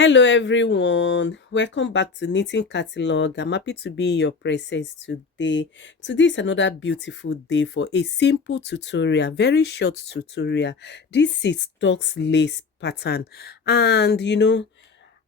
Hello everyone, welcome back to Knitting Catalog. I'm happy to be in your presence today. Today is another beautiful day for a simple tutorial, very short tutorial. This is Tux lace pattern, and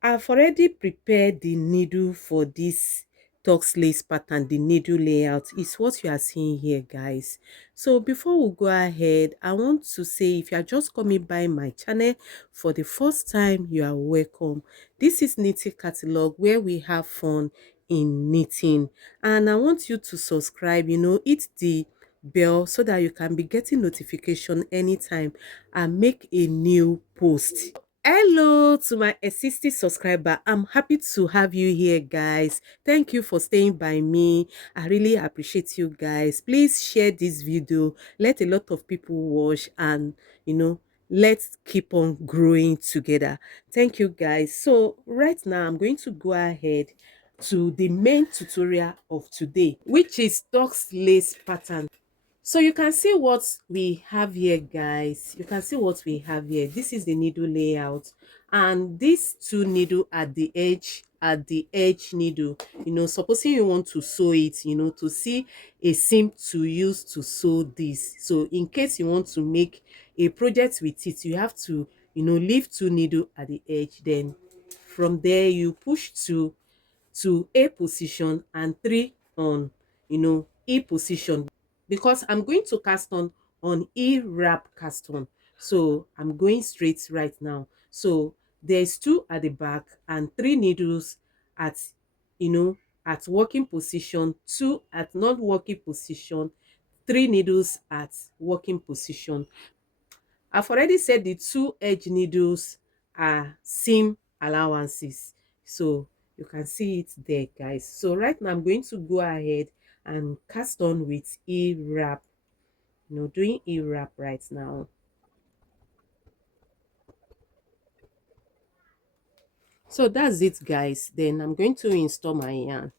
I've already prepared the needle for this tux lace pattern. The needle layout is what you are seeing here, guys. So before we go ahead, I want to say, if you are just coming by my channel for the first time, you are welcome. This is Knitting Catalog, where we have fun in knitting, and I want you to subscribe, hit the bell so that you can be getting notification anytime I make a new post. Hello to my existing subscriber. I'm happy to have you here, guys. Thank you for staying by me. I really appreciate you guys. Please share this video. Let a lot of people watch, and let's keep on growing together. Thank you, guys. So right now I'm going to go ahead to the main tutorial of today, which is Tux lace pattern. So you can see what we have here, guys. You can see what we have here. This is the needle layout, and these two needle at the edge needle, supposing you want to sew it, to see a seam to use to sew this. So in case you want to make a project with it, you have to leave two needle at the edge. Then from there you push to A position and three on E position, because I'm going to cast on E wrap cast on. So I'm going straight right now. So there's two at the back and three needles at at working position, two at not working position, three needles at working position. I've already said the two edge needles are seam allowances. So you can see it there, guys. So right now I'm going to go ahead and cast on with E wrap. Doing E wrap right now. So that's it, guys. Then I'm going to install my yarn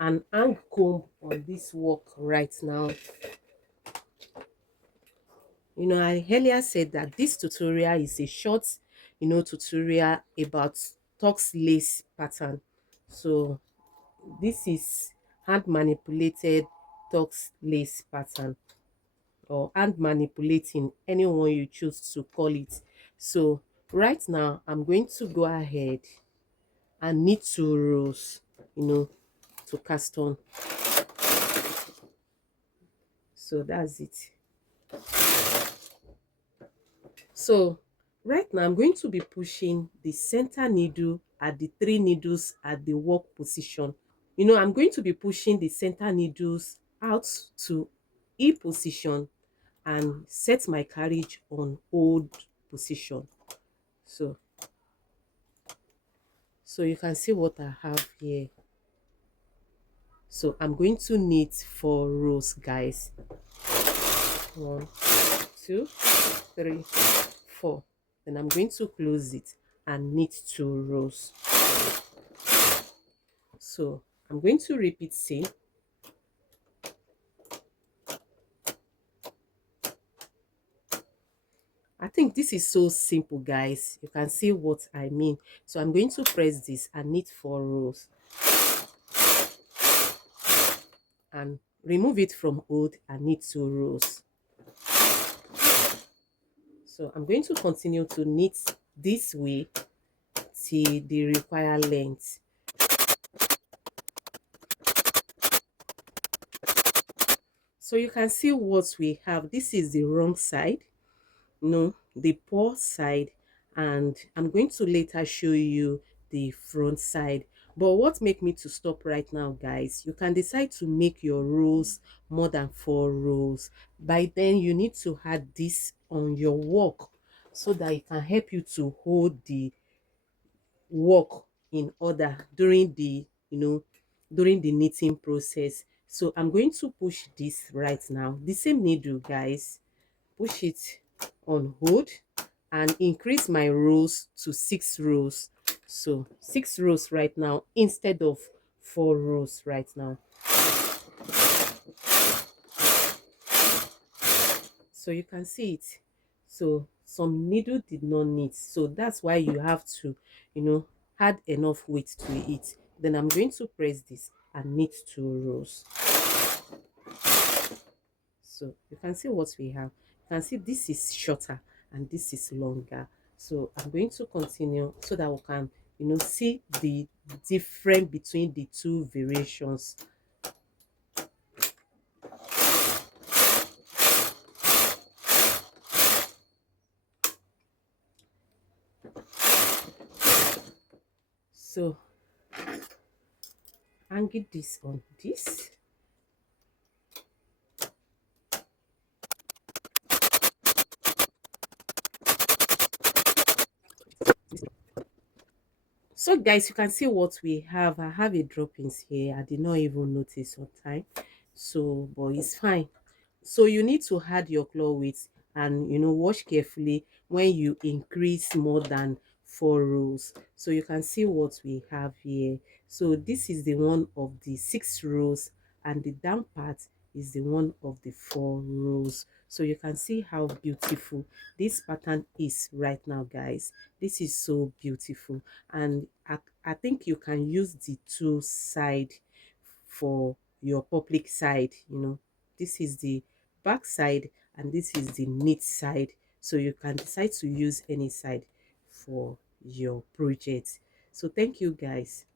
and hang comb on this work right now. I earlier said that this tutorial is a short tutorial about tux lace pattern. So this is hand manipulated tux lace pattern, or hand manipulating, anyone you choose to call it. So right now I'm going to go ahead and knit two rows to cast on. So that's it. So right now I'm going to be pushing the center needle at the three needles at the work position. I'm going to be pushing the center needles out to E position and set my carriage on hold position. So you can see what I have here. So I'm going to knit 4 rows, guys. 1, 2, 3, 4. Then I'm going to close it and knit 2 rows. So I'm going to repeat same. I think this is so simple, guys. You can see what I mean. So I'm going to press this and knit 4 rows and remove it from hold and knit 2 rows. So I'm going to continue to knit this way till the required length. So you can see what we have. This is the wrong side, the poor side, and I'm going to later show you the front side. But what make me to stop right now, guys, you can decide to make your rows more than 4 rows. By then you need to add this on your work so that it can help you to hold the work in order during the during the knitting process. So I'm going to push this right now, the same needle, guys, push it on hold and increase my rows to 6 rows. So 6 rows right now instead of 4 rows right now. So you can see it. So some needle did not knit, so that's why you have to add enough weight to it. Then I'm going to press this and knit 2 rows. So you can see what we have. You can see this is shorter and this is longer. So I'm going to continue so that we can, see the difference between the two variations. So hang this on this. So guys, you can see what we have. I have a droppings here. I did not even notice on time. So, but it's fine. So you need to add your claw weight and wash carefully when you increase more than 4 rows. So you can see what we have here. So this is the one of the 6 rows, and the down part is the one of the 4 rows. So you can see how beautiful this pattern is right now, guys. This is so beautiful, and I think you can use the two side for your public side. This is the back side and this is the knit side, so you can decide to use any side for your project. So thank you, guys.